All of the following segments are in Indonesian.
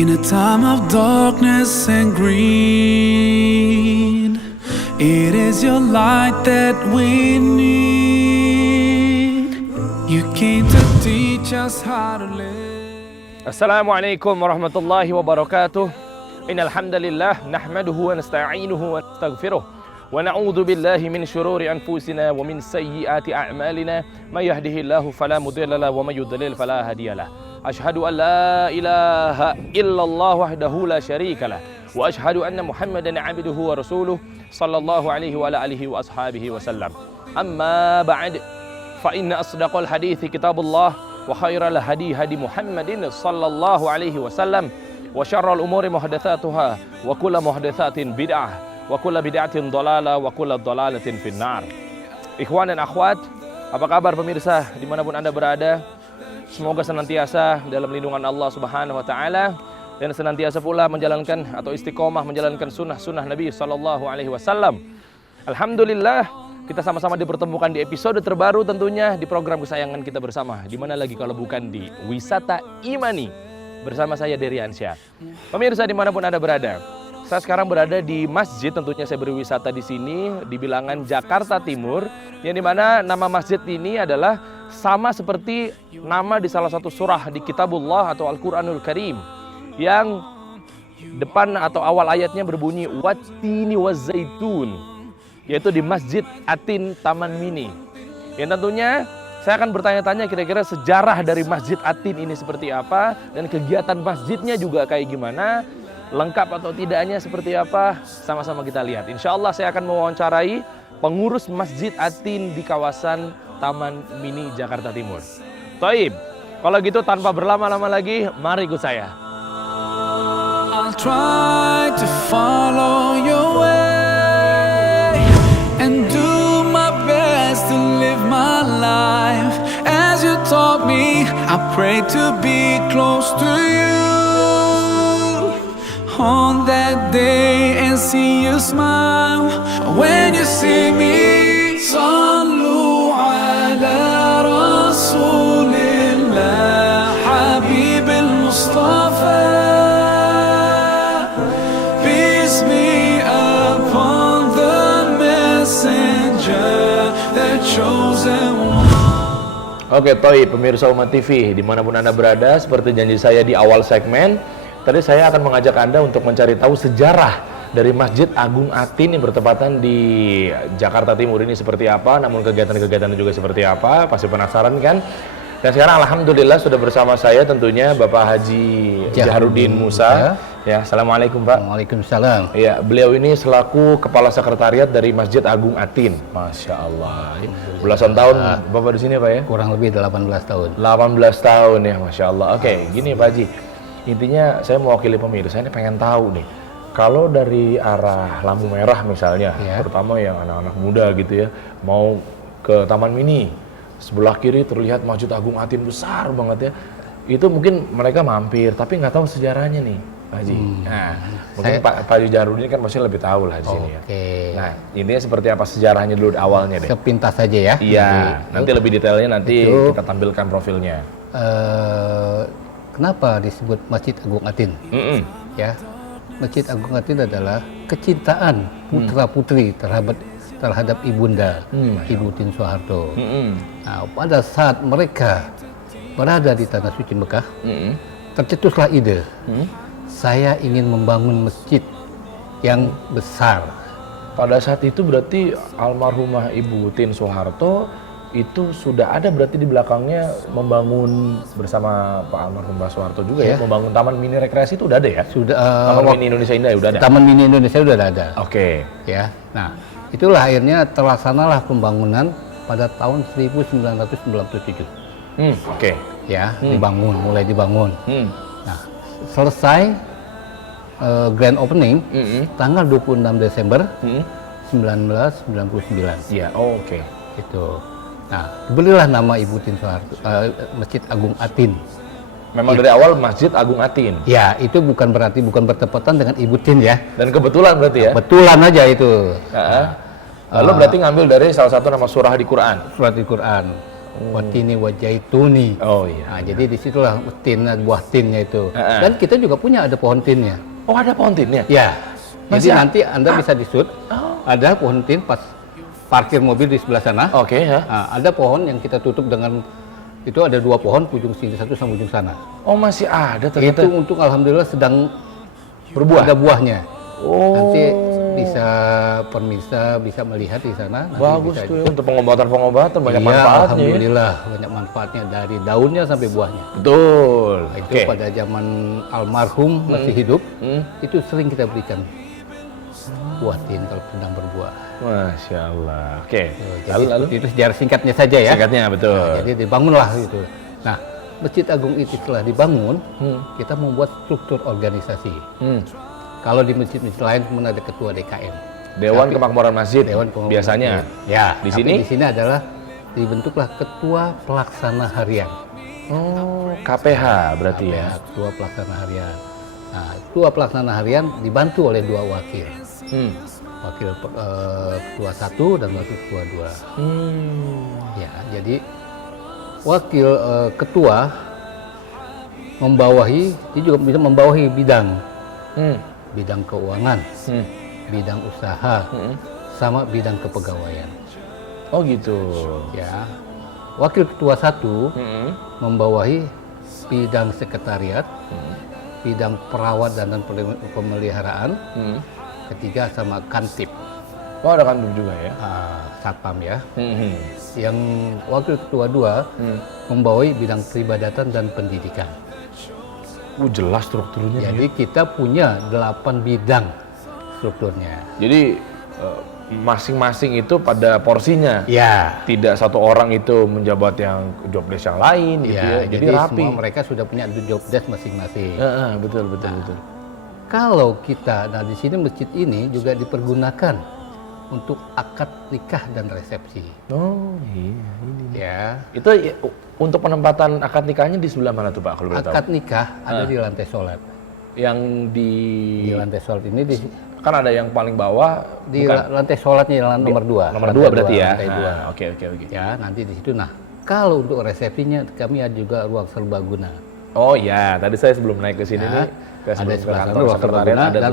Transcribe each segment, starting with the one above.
In a time of darkness and greed, it is your light that we need. You came to teach us how to live. Assalamualaikum warahmatullahi wabarakatuh. Innal hamdalillah nahmaduhu wa nasta'inuhu wa nastaghfiruh wa na'udzu billahi min shururi anfusina wa min sayyiati a'malina may yahdihillahu fala mudilla lahu wa may yudlil fala hadiyalah. Ashhadu an la ilaha illallah wahdahu la syarika lah wa ashhadu anna Muhammadan 'abduhu wa rasuluh sallallahu alaihi wa ala alihi wa ashabihi wasallam. Amma ba'd, fa inna asdaqal hadithi kitabullah wa khairal hadi hadi Muhammadin sallallahu alaihi wasallam wa syarrul umuri muhdatsatuha wa kullu muhdatsatin bid'ah wa kullu bid'atin dhalalah wa kullu dhalalatin finnar. Ikhwan dan akhwat, apa kabar pemirsa dimanapun Anda berada? Semoga senantiasa dalam lindungan Allah Subhanahu wa taala dan senantiasa pula menjalankan atau istiqomah menjalankan sunnah-sunnah Nabi sallallahu alaihi wasallam. Alhamdulillah, kita sama-sama dipertemukan di episode terbaru tentunya di program kesayangan kita bersama. Di mana lagi kalau bukan di Wisata Imani bersama saya Dery Ansyah. Pemirsa dimanapun Anda berada, saya sekarang berada di masjid, tentunya saya berwisata di sini di bilangan Jakarta Timur, yang dimana nama masjid ini adalah sama seperti nama di salah satu surah di Kitabullah atau Al-Quranul Karim, yang depan atau awal ayatnya berbunyi Wattini Wazzaitun, yaitu di Masjid Atin Taman Mini. Yang tentunya saya akan bertanya-tanya kira-kira sejarah dari Masjid Atin ini seperti apa, dan kegiatan masjidnya juga kayak gimana, lengkap atau tidaknya seperti apa, sama-sama kita lihat. Insya Allah saya akan mewawancarai pengurus Masjid Atin di kawasan Taman Mini Jakarta Timur. Taib, kalau gitu tanpa berlama-lama lagi, mari ikut saya. I'll try to follow your way and do my best to live my life as you taught me. I pray to be close to you on that day and see you smile when you see me. Sallu ala Rasulillah Habibil Mustafa, peace be upon the messenger, the chosen one. Oke, Toy, pemirsa Umat TV, dimanapun Anda berada, seperti janji saya di awal segmen, tadi saya akan mengajak Anda untuk mencari tahu sejarah dari Masjid Agung Atin yang bertepatan di Jakarta Timur ini seperti apa, namun kegiatan-kegiatannya juga seperti apa, pasti penasaran kan? Dan sekarang alhamdulillah sudah bersama saya tentunya Bapak Haji Jaharudin Musa. Ya, assalamualaikum Pak. Waalaikumsalam. Ya, beliau ini selaku Kepala Sekretariat dari Masjid Agung Atin. Masya Allah. Belasan tahun Bapak di sini Pak ya? Kurang lebih 18 tahun. 18 tahun ya, Masya Allah. Oke, gini Pak Haji. Intinya saya mewakili pemirsa ini pengen tahu nih. Kalau dari arah lampu merah misalnya, terutama yang anak-anak muda gitu ya, mau ke Taman Mini, sebelah kiri terlihat Masjid Agung Atin besar banget ya. Itu mungkin mereka mampir, tapi nggak tahu sejarahnya nih, Pak Haji. Nah, mungkin Pak Haji Jaharudin kan pasti lebih tahu lah di sini ya. Nah, intinya seperti apa sejarahnya dulu awalnya deh? Sepintas saja ya. Iya, nanti lebih detailnya nanti kita tampilkan profilnya. Kenapa disebut Masjid Agung Atin? Ya. Masjid Agung Atin adalah kecintaan putra-putri terhadap ibunda, Ibu Tien Soeharto. Nah, pada saat mereka berada di Tanah Suci Mekah, tercetuslah ide, saya ingin membangun masjid yang besar. Pada saat itu berarti almarhumah Ibu Tien Soeharto itu sudah ada berarti di belakangnya membangun bersama Pak almarhum Pak Soeharto juga ya, membangun Taman Mini Rekreasi itu udah ada ya? Sudah. Taman Mini Indonesia Indah udah ada? Taman Mini Indonesia udah ada. Oke. Ya, nah itulah akhirnya terlaksanalah pembangunan pada tahun 1997. Oke. ya, mulai dibangun. Nah, selesai grand opening tanggal 26 Desember 1999. Iya, oke. Itu. Nah, belilah nama Ibu Tien Soeharto, Masjid Agung Atin. Memang dari awal Masjid Agung Atin. Ya, itu bukan bertepatan dengan Ibu Tien ya. Dan kebetulan berarti ya? Betulan aja itu. Lalu berarti ngambil dari salah satu nama surah di Quran? Surat di Quran. Watini wajaituni. Oh iya. Nah, jadi disitulah tin, buah tinnya itu. Dan kita juga punya ada pohon tinnya. Oh, ada pohon tinnya? Ya. Jadi Masih nanti Anda bisa disut. Ada pohon tin pas parkir mobil di sebelah sana. Oke, ya. Nah, ada pohon yang kita tutup dengan itu ada 2 pohon, ujung sini satu sama ujung sana. Oh, masih ada ternyata. Itu untuk alhamdulillah sedang berbuah. ada buahnya. Oh. Nanti bisa pemirsa bisa melihat di sana. Nanti Bagus bisa tuh ya, untuk pengobatan-pengobatan banyak Iya, manfaatnya. Ya. alhamdulillah banyak manfaatnya dari daunnya sampai buahnya. Betul. Itu pada zaman almarhum masih hidup, itu sering kita berikan buah tin kalau sedang berbuah. Masya Allah. Oke. Jadi seperti itu sejarah singkatnya saja ya. Singkatnya betul. Nah, jadi dibangunlah itu. Nah, Masjid Agung itu setelah dibangun, kita membuat struktur organisasi. Kalau di masjid-masjid lain kemudian ada ketua DKM. Dewan Kemakmuran Masjid. Dewan Kemakmuran biasanya. Masjid. Ya. Di tapi sini? di sini adalah dibentuklah ketua pelaksana harian. Oh, KPH berarti ya. Ketua pelaksana harian. Nah, ketua pelaksana harian dibantu oleh 2 wakil. Wakil ketua 1 dan wakil ketua 2. Ya, jadi wakil ketua membawahi, dia juga bisa membawahi bidang keuangan, bidang usaha, sama bidang kepegawaian. Oh gitu. Ya, wakil ketua 1 membawahi bidang sekretariat, bidang perawatan dan pemeliharaan, ketiga sama kantip. Oh, ada kantip juga ya? Satpam ya. Yang wakil ketua 2 membawahi bidang peribadatan dan pendidikan. Jelas strukturnya. Jadi kita punya 8 bidang strukturnya. Jadi masing-masing itu pada porsinya. Ya. Tidak satu orang itu menjabat yang job desk yang lain gitu ya. Jadi rapi. semua mereka sudah punya job desk masing-masing. Betul. Kalau kita, nah di sini masjid ini juga dipergunakan untuk akad nikah dan resepsi. Oh iya, ini. Ya. Itu untuk penempatan akad nikahnya di sebelah mana tuh Pak kalau boleh tahu? Akad nikah ada di lantai sholat. Yang di lantai sholat ini kan ada yang paling bawah di lantai sholatnya nomor 2. Nomor 2 berarti ya. Lantai 2. Oke. Ya, nanti di situ. Nah, kalau untuk resepsinya kami ada juga ruang serbaguna. Oh iya, tadi saya sebelum naik ke sini nih ada sebelah sana ruang serbaguna dan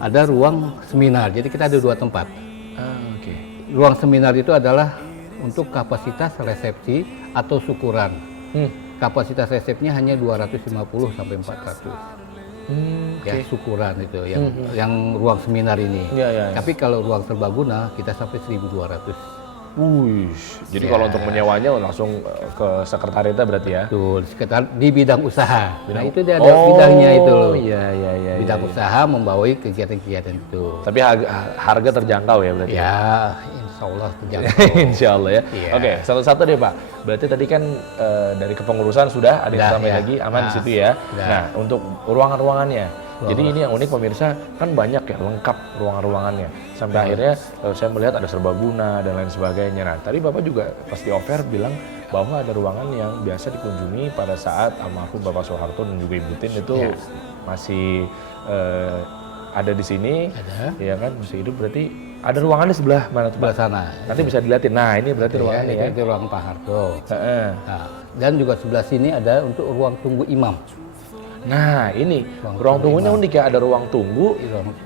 ada ruang seminar. Jadi kita ada 2 tempat. Oke. Ruang seminar itu adalah untuk kapasitas resepsi atau syukuran. Kapasitas resepsinya hanya 250 sampai 400. Ya, syukuran itu yang ruang seminar ini. Ya. Tapi kalau ruang serbaguna kita sampai 1.200. Jadi kalau untuk menyewanya langsung ke sekretariatnya berarti ya? Betul, sekitar di bidang usaha. Nah itu dia ada bidangnya itu loh. Iya. Bidang usaha membawahi kegiatan-kegiatan itu. Tapi harga terjangkau ya berarti? Ya, insya Allah terjangkau. Insya Allah ya. Iya. Oke, satu-satu deh Pak. Berarti tadi kan dari kepengurusan sudah ada yang sampai lagi aman di situ ya. Nah, untuk ruangan-ruangannya. Jadi ini yang unik pemirsa, kan banyak ya, lengkap ruangan-ruangannya. Sampai akhirnya saya melihat ada serbaguna dan lain sebagainya. Nah, tadi Bapak juga pasti offer bilang bahwa ada ruangan yang biasa dikunjungi pada saat almarhum Bapak Soeharto dan juga Ibu Tien itu masih ada di sini. Ada. Ya kan, masih hidup, berarti ada ruangan di sebelah mana tuh Pak? Sebelah sana. Nanti bisa dilihatin. Nah, ini berarti ruangannya ya. Itu ruang Pak Harto. Nah, dan juga sebelah sini ada untuk ruang tunggu imam. Nah, ini ruang tunggunya unik ya, ada ruang tunggu.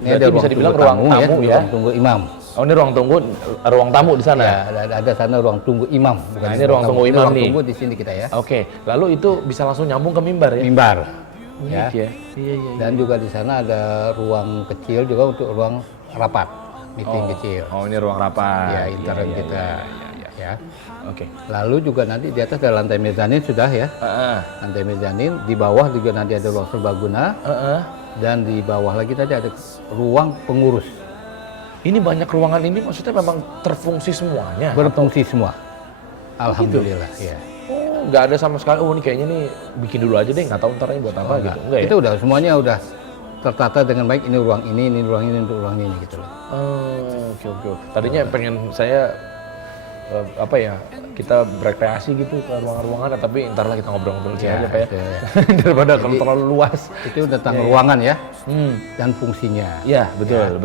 Ini ada bisa dibilang ruang tamu ya. Ruang tunggu imam. Oh, ini ruang tunggu, ruang tamu di sana. Ya, ada sana ruang tunggu imam. Nah, ini ruang tunggu imam nih. Ruang tunggu di sini kita ya. Oke, lalu itu bisa langsung nyambung ke mimbar ya? Mimbar. Ya. Iya. Dan juga di sana ada ruang kecil juga untuk ruang rapat, meeting kecil. Oh, ini ruang rapat. Ya, intern kita. Ya. Oke. Lalu juga nanti di atas ada lantai mezanin sudah ya. Lantai mezanin, di bawah juga nanti ada ruang serbaguna. Dan di bawah lagi tadi ada ruang pengurus. Ini banyak ruangan ini maksudnya memang terfungsi semuanya? Berfungsi semua. Alhamdulillah ya. Oh nggak ada sama sekali, oh ini kayaknya nih bikin dulu aja deh, nggak tahu ntarnya buat apa gitu. Enggak ya? Itu udah semuanya udah tertata dengan baik, ini ruang ini ruang ini, untuk ruang ini gitu loh. Oke. Tadinya pengen saya apa ya, kita berekreasi gitu ke ruangan-ruangan, tapi ntar lah kita ngobrol-ngobrol aja Pak ya. Daripada kalau terlalu luas. Itu tentang ruangan ya, dan fungsinya. Iya, betul.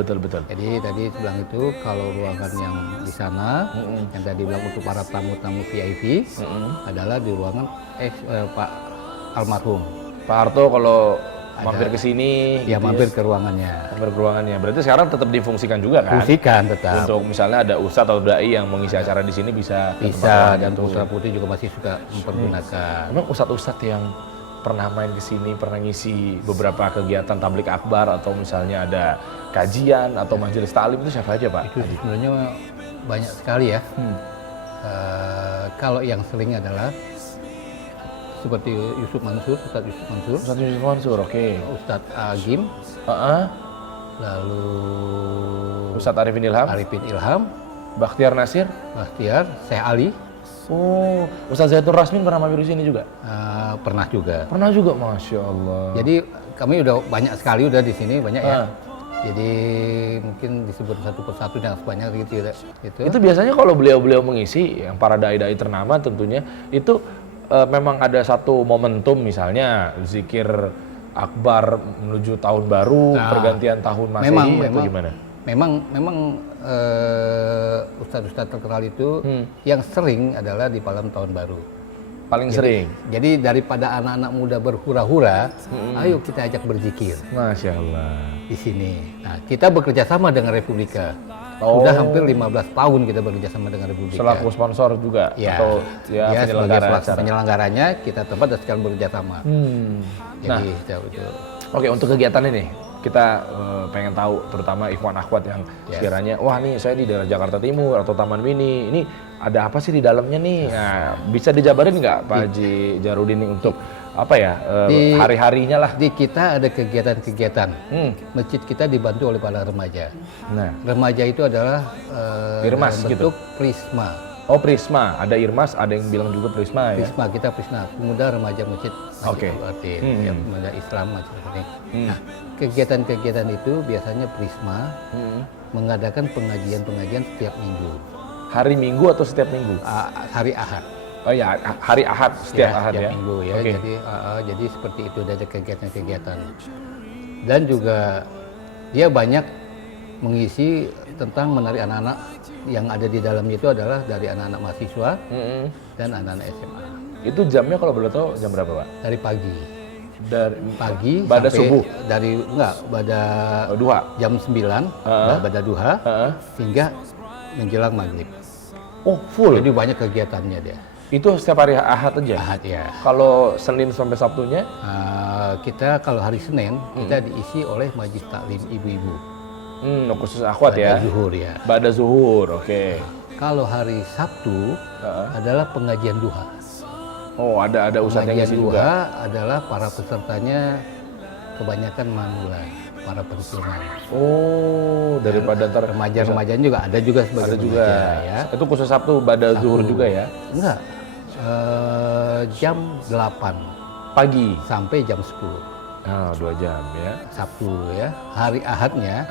Jadi tadi bilang itu kalau ruangan yang di sana, yang tadi bilang untuk para tamu-tamu VIP, adalah di ruangan Pak almarhum. Pak Harto kalau mampir ke sini, Ya gitu mampir ke ruangannya. mampir ke ruangannya. Berarti sekarang tetap difungsikan juga kan? Fungsikan tetap. Untuk misalnya ada ustadz atau dai yang mengisi acara di sini bisa Dan Putra Putri juga masih suka mempergunakan. Memang ustadz-ustadz yang pernah main ke sini, pernah ngisi beberapa kegiatan tablik akbar atau misalnya ada kajian atau majelis taklim, itu siapa aja Pak? Itu sebenarnya banyak sekali ya. Kalau yang sering adalah seperti Yusuf Mansur, Ustadz Yusuf Mansur, Ustadz Yusuf Mansur, oke. Ustadz Agim, lalu Ustadz Arifin Ilham, Arifin Ilham, Bakhtiar Nasir, Bahtiar, Syekh Ali, oh, Ustadz Zaitun Rasmin pernah mampir di sini juga? pernah juga. Pernah juga, Masya Allah. Jadi kami udah banyak sekali udah di sini, banyak ya. Jadi mungkin disebut satu persatu dan sebanyak gitu. Itu biasanya kalau beliau-beliau mengisi, yang para dai-dai ternama tentunya, itu memang ada satu momentum, misalnya zikir akbar menuju tahun baru, pergantian tahun Masehi, atau gimana? Memang ustadz-ustadz terkenal itu yang sering adalah di malam tahun baru. Paling sering. Jadi daripada anak-anak muda berhura-hura, ayo kita ajak berzikir. Masya Allah. Di sini. Nah, kita bekerja sama dengan Republika. Sudah hampir 15 tahun kita bekerja sama dengan Republika. Selaku sponsor juga? Ya, atau ya penyelenggara acara? Penyelenggaranya kita tempat dan sekarang bekerja sama. Jadi itu. Oke, untuk kegiatan ini kita pengen tahu, terutama ikhwan akhwat yang sekiranya, wah nih saya di daerah Jakarta Timur atau Taman Mini, ini ada apa sih di dalamnya nih? Nah, bisa dijabarin nggak Pak Haji Jarudin ini untuk apa ya, hari-harinya lah? Di kita ada kegiatan-kegiatan. Masjid kita dibantu oleh para remaja. Nah, Remaja itu adalah Irmas dalam gitu? bentuk prisma. Oh, Prisma, ada Irmas, ada yang bilang juga Prisma ya? Prisma, kita Prisma, pemuda remaja masjid. Oke. Ya, pemuda Islam macam ini. Nah, kegiatan-kegiatan itu biasanya Prisma mengadakan pengajian-pengajian setiap minggu. Hari Minggu atau setiap minggu? Hari Ahad. Oh ya, hari Ahad, setiap Ahad setiap ya? minggu ya. Oke. Jadi seperti itu ada kegiatan-kegiatan. Dan juga dia banyak mengisi tentang menarik anak-anak yang ada di dalamnya, itu adalah dari anak-anak mahasiswa dan anak-anak SMA. Itu jamnya kalau boleh tahu jam berapa Pak? Dari pagi. Dari Pagi pada sampai subuh? pada Duha? jam 9, pada duha, hingga menjelang maghrib. Oh, full? Jadi banyak kegiatannya dia. Itu setiap hari Ahad aja? Ahad ya. Kalau Senin sampai Sabtunya? Kita kalau hari Senin, kita diisi oleh majlis taklim ibu-ibu. Khusus akhwat ya? Pada zuhur ya. Pada zuhur, oke. Kalau hari Sabtu adalah pengajian duha. Oh, ada ustadz yang ngisi Pengajian juga? duha adalah para pesertanya kebanyakan manula, para pensiunan. Oh, daripada ntar Remaja-remajanya juga ada juga sebagai ada juga. pengajian, ya. Itu khusus Sabtu, pada zuhur juga ya? Enggak. Jam 8 Pagi? sampai jam 10. 2 jam ya? Sabtu ya. Hari Ahadnya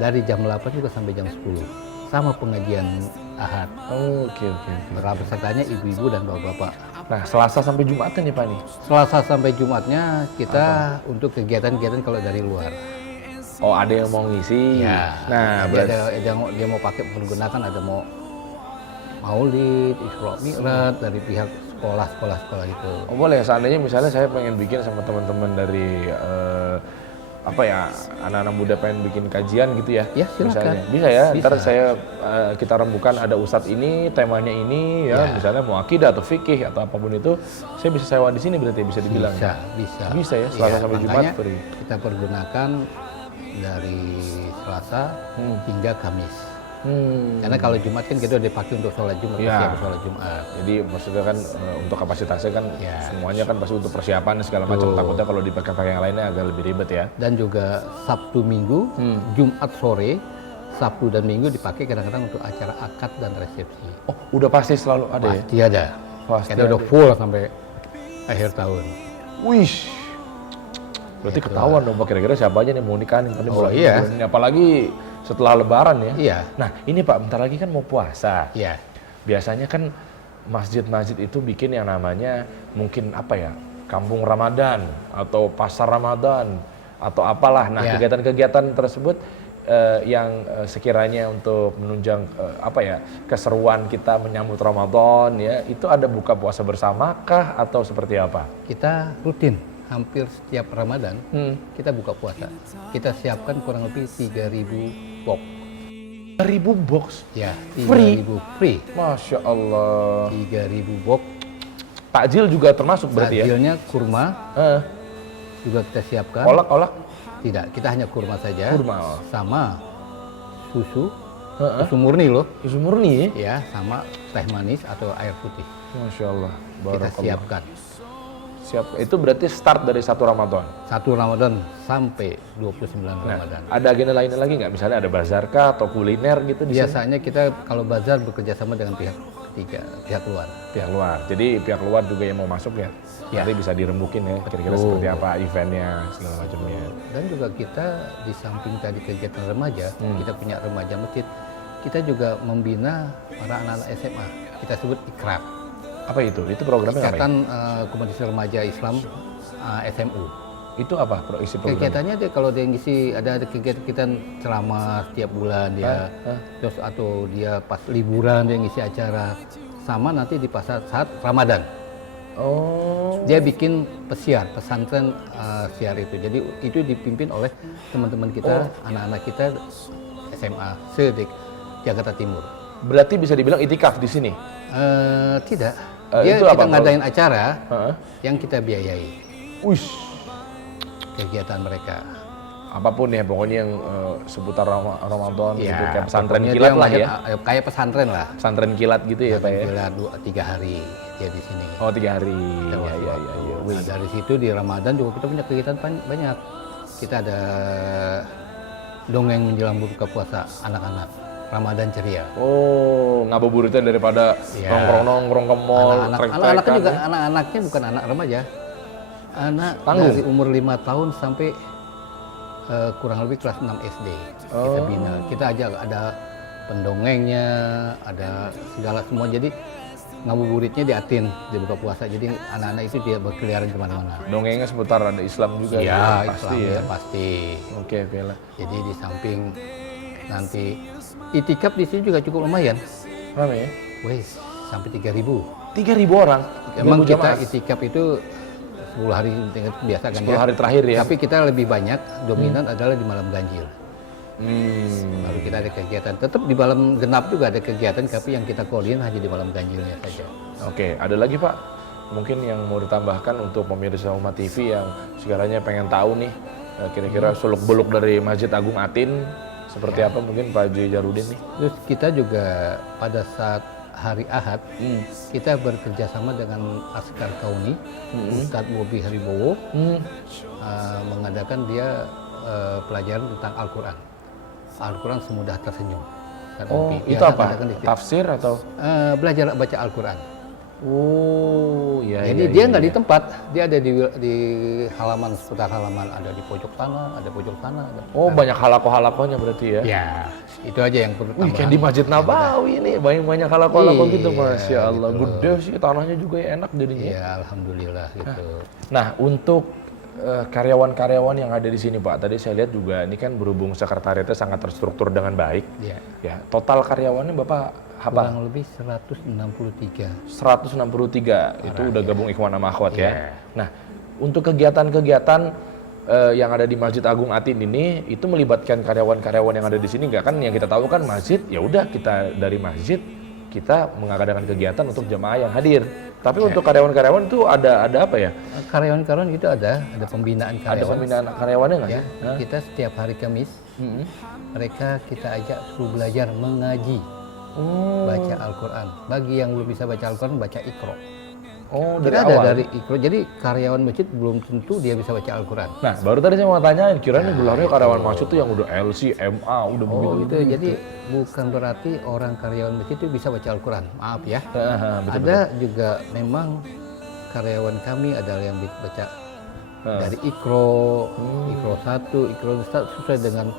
dari jam 8 juga sampai jam 10. Sama pengajian Ahad. Oke. Para pesertanya ibu-ibu dan bapak-bapak. Nah, Selasa sampai Jumat nih Pak nih? Selasa sampai Jumatnya kita untuk kegiatan-kegiatan kalau dari luar. Oh, ada yang mau ngisi? Ya. Nah, Jadi ada dia mau pakai menggunakan, ada mau maulid, Isra Mi'raj dari pihak sekolah itu. Oh, boleh, seandainya misalnya saya pengen bikin sama teman-teman dari anak-anak muda pengen bikin kajian gitu ya? Ya, silakan. Misalnya. Bisa ya? Bisa. Ntar kita rembukan ada ustadz ini, temanya ini ya, misalnya mau akidah atau fikih atau apapun itu, saya bisa sewa di sini berarti bisa dibilang? Bisa. Bisa ya, Selasa sampai Jumat makanya free. kita pergunakan dari Selasa hingga Kamis. Karena kalau Jumat kan kita udah dipakai untuk sholat Jumat, persiapan sholat Jumat. Jadi maksudnya kan untuk kapasitasnya kan semuanya kan pasti untuk persiapan segala macam. Takutnya kalau dipakai yang lainnya agak lebih ribet ya. Dan juga Sabtu Minggu, Jumat sore, Sabtu dan Minggu dipakai kadang-kadang untuk acara akad dan resepsi. Oh, udah pasti selalu ada ya? Pasti ada. Pasti Kita udah ada. full sampai akhir tahun. Wih. Berarti ketahuan dong Pak, kira-kira siapa aja nih mau nikahin kan Oh, iya. bulan ini. Apalagi setelah lebaran ya. Iya. Nah ini Pak, bentar lagi kan mau puasa. Iya. Biasanya kan masjid-masjid itu bikin yang namanya mungkin apa ya, kampung Ramadan atau pasar Ramadan atau apalah. Nah Ya. kegiatan-kegiatan tersebut yang sekiranya untuk menunjang apa ya, keseruan kita menyambut Ramadan ya, itu ada buka puasa bersamakah atau seperti apa? Kita rutin hampir setiap Ramadan kita buka puasa. Kita siapkan kurang lebih 3.000 box. 1.000 box? Ya, Free? 3.000 free. Masya Allah. 3.000 box. Takjil juga termasuk berarti ya? Takjilnya kurma Eh, juga kita siapkan. kolak-kolak? Tidak, kita hanya kurma saja. Kurma. Sama susu, Heeh. susu murni loh. Susu murni? Ya, sama teh manis atau air putih. Masya Allah. Kita Barakallah. siapkan. Siap. Itu berarti start dari 1 Ramadan. 1 Ramadan sampai 29 Nah, Ramadan. ada agenda lainnya lagi nggak? Misalnya ada bazar kah atau kuliner gitu di sini? Biasanya kita kalau bazar bekerja sama dengan pihak ketiga, pihak luar. Pihak luar. Jadi pihak luar juga yang mau masuk ya? Ya. Nanti bisa dirembukin ya, kira-kira Betul. seperti apa eventnya, segala macamnya. Dan juga kita di samping tadi kegiatan remaja, kita punya remaja masjid, kita juga membina para anak-anak SMA. Kita sebut Ikrab, Apa itu? Itu programnya apa ya? Ikatan Komunitas Remaja Islam SMU. Itu apa isi programnya? Kegiatannya dia kalau dia ngisi ada kegiatan ceramah setiap bulan dia, terus atau dia pas liburan dia ngisi acara, sama nanti di pasar saat Ramadan. Oh, Dia bikin pesiar, pesantren siar itu. Jadi itu dipimpin oleh teman-teman kita, anak-anak kita SMA se Jakarta Timur. berarti bisa dibilang itikaf di sini? Tidak, Itu kita apa, ngadain acara Heeh. yang kita biayai Wih, kegiatan mereka. apapun ya pokoknya yang seputar Ramadan gitu, kayak pesantren pokoknya kilat dia lah ya. kayak pesantren lah. Pesantren kilat gitu ya Pak ya? Gila 2-3 hari dia di sini. Oh 3 hari. Kita Iya, waktu- iya, iya, iya. Nah, dari situ di Ramadan juga kita punya kegiatan banyak. Kita ada dongeng menjelang buka puasa anak-anak. Ramadan ceria. Oh, ngabuburitnya daripada Iya. nongkrong-nongkrong ke mall, Anak-anaknya juga ya. anak-anaknya bukan anak remaja. Anak Tanggung. dari umur 5 tahun sampai kurang lebih kelas 6 SD. Kita bina. Kita ajak ada pendongengnya, ada segala semua. Jadi ngabuburitnya diatin di buka puasa. Jadi anak-anak itu dia berkeliaran kemana-mana. Dongengnya seputar ada Islam juga Iya, gitu, pasti Islam ya. ya pasti. Oke, oke lah. Jadi di samping nanti itikaf di sini juga cukup lumayan. Rame ya? Wes, sampai 3.000. 3.000 orang. Emang 3.000 kita jamaah. itikaf itu 10 hari biasa kan 10 hari terakhir ya. Tapi kita lebih banyak dominan adalah di malam ganjil. Hmm. Lalu kita ada kegiatan, tetap di malam genap juga ada kegiatan, tapi yang kita call-in hanya di malam ganjilnya saja. Oke, ada lagi Pak? Mungkin yang mau ditambahkan untuk pemirsa Umat TV yang sekarangnya pengen tahu nih, kira-kira suluk-beluk dari Masjid Agung Atin seperti apa mungkin Pak Haji Jarudin nih? Terus kita juga pada saat hari Ahad, kita bekerja sama dengan Askar Kauni, Ustadz Bobi Haribowo, mengadakan dia pelajaran tentang Al-Quran. Al-Quran semudah tersenyum. Kan Oh, Bobi. itu Dia apa? adakan di situ. Tafsir atau? Belajar baca Al-Quran. Oh, iya. Jadi iya, dia iya, nggak iya. di tempat, dia ada di halaman, seputar halaman, ada di pojok sana, ada pojok sana. Ada. Oh, banyak halakoh-halakohnya berarti ya? Ya, itu aja yang perlu Wih, kayak di Masjid Nabawi nih, banyak halakoh-halakoh gitu, Iya, Masya Allah. gitu. Gede sih, tanahnya juga enak jadinya. Iya, alhamdulillah gitu. Nah, untuk karyawan-karyawan yang ada di sini, Pak, tadi saya lihat juga ini kan berhubung sekretariatnya sangat terstruktur dengan baik. Iya. Ya, total karyawannya Bapak apa? Kurang lebih 163. 163. Itu udah gabung Ikhwan sama Akhwat ya. Iya. Nah, untuk kegiatan-kegiatan yang ada di Masjid Agung Atin ini itu melibatkan karyawan-karyawan yang ada di sini nggak? Kan yang kita tahu kan masjid, ya udah kita dari masjid kita mengadakan kegiatan untuk jemaah yang hadir. Tapi untuk karyawan-karyawan itu ada apa ya? Karyawan-karyawan itu ada pembinaan Ada karyawan. pembinaan karyawannya nggak Ya, sih? Hah? kita setiap hari Kamis, mereka kita ajak suruh belajar mengaji, Oh, baca Al-Quran. Bagi yang belum bisa baca Al-Quran, baca Iqra. Oh, dari Tidak ada awal. dari ikro. Jadi karyawan masjid belum tentu dia bisa baca Al-Quran. Nah, baru tadi saya mau tanyain, kirain gelarnya karyawan masjid tuh yang udah LC, MA, udah Oh begitu. gitu. Jadi bukan berarti orang karyawan masjid itu bisa baca Al-Quran. Maaf ya. Betul, Ada juga memang karyawan kami adalah yang baca dari ikro, ikro 1, ikro 2 sesuai dengan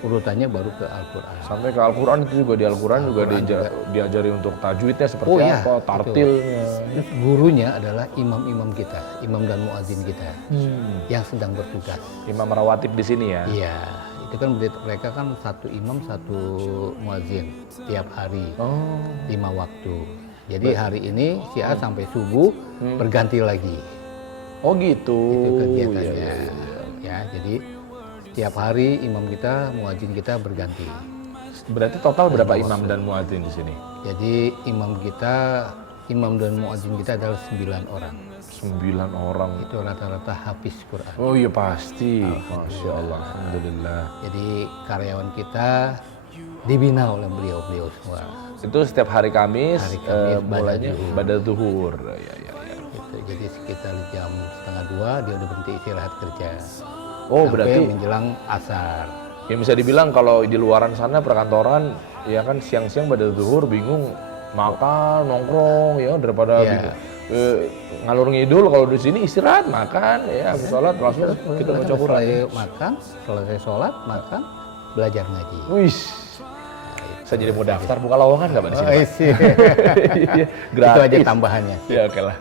urutannya baru ke Al-Quran. Sampai ke Al-Quran itu juga di Al-Quran juga diajari untuk tajwidnya seperti iya, apa, tartilnya. Terus gurunya adalah imam-imam kita, imam dan muadzin kita yang sedang bertugas. Imam rawatib di sini ya. Iya, itu kan mereka kan satu imam satu muadzin tiap hari, 5 waktu. Jadi hari ini Syiah sampai subuh berganti lagi. Oh gitu. Itu kegiatannya. Iya. Ya, jadi tiap hari imam kita, muadzin kita berganti. Berarti total berapa imam dan muadzin di sini? Jadi imam dan muadzin kita adalah 9 orang. 9 orang. Itu rata-rata hafiz Quran. Oh iya pasti. Masya Allah. Alhamdulillah. Jadi karyawan kita dibina oleh beliau semua. Itu setiap hari Kamis, Hari Kamis, mulainya Bada pada zuhur. Ya. Gitu. Jadi sekitar jam 1:30 dia udah berhenti istirahat kerja. Oh Sampai berarti menjelang asar. ya bisa dibilang kalau di luaran sana perkantoran ya kan siang-siang pada zuhur bingung makan nongkrong ya daripada Iya. ngalur ngidul. Kalau di sini istirahat makan ya habis sholat langsung kita baca Quran. Selesai sholat makan, belajar ngaji. Wih, saya jadi mau daftar buka lowongan nggak Pak di sini? Pak? Iya. Iya, Itu aja gratis. tambahannya. Ya oke lah.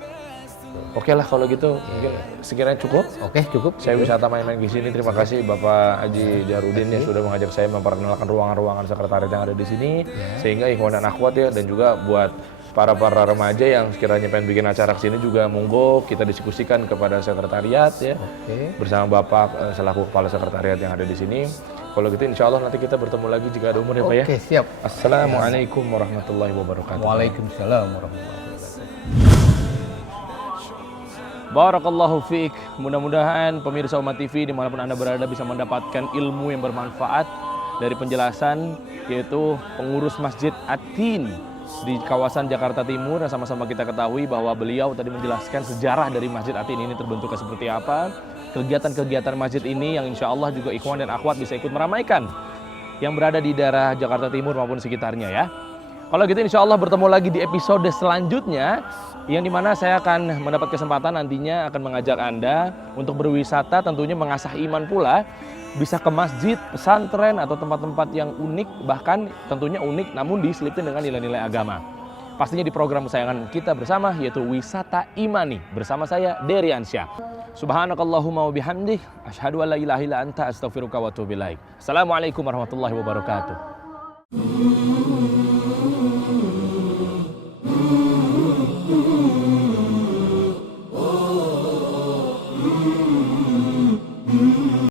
Oke lah kalau gitu mungkin sekiranya cukup. Oke, cukup. Saya wisata main-main di sini. Terima kasih Bapak Haji Jarudin yang sudah mengajak saya memperkenalkan ruangan-ruangan sekretariat yang ada di sini, sehingga ikhwan dan akhwat ya, dan juga buat para remaja yang sekiranya pengen bikin acara kesini juga monggo kita diskusikan kepada sekretariat ya, bersama Bapak selaku kepala sekretariat yang ada di sini. Kalau gitu insya Allah nanti kita bertemu lagi jika ada umur ya Pak ya. Oke, siap. Assalamualaikum warahmatullahi wabarakatuh. Waalaikumsalam warahmatullahi wabarakatuh. Barakallahu fiik. Mudah-mudahan pemirsa Umat TV dimanapun Anda berada bisa mendapatkan ilmu yang bermanfaat dari penjelasan yaitu pengurus Masjid At-Tin di kawasan Jakarta Timur. Dan sama-sama kita ketahui bahwa beliau tadi menjelaskan sejarah dari Masjid At-Tin ini terbentuknya seperti apa, kegiatan-kegiatan masjid ini yang insya Allah juga ikhwan dan akhwat bisa ikut meramaikan yang berada di daerah Jakarta Timur maupun sekitarnya ya. Kalau gitu insya Allah bertemu lagi di episode selanjutnya, yang dimana saya akan mendapat kesempatan nantinya akan mengajak Anda untuk berwisata, tentunya mengasah iman pula, bisa ke masjid, pesantren atau tempat-tempat yang unik, bahkan tentunya unik namun diselipin dengan nilai-nilai agama. Pastinya di program kesayangan kita bersama yaitu Wisata Imani bersama saya Dery Ansyah. Subhanakallahumma wa bihamdih, asyhadu an la ilaha illa anta astaghfiruka wa atubu ilaik. Assalamualaikum warahmatullahi wabarakatuh.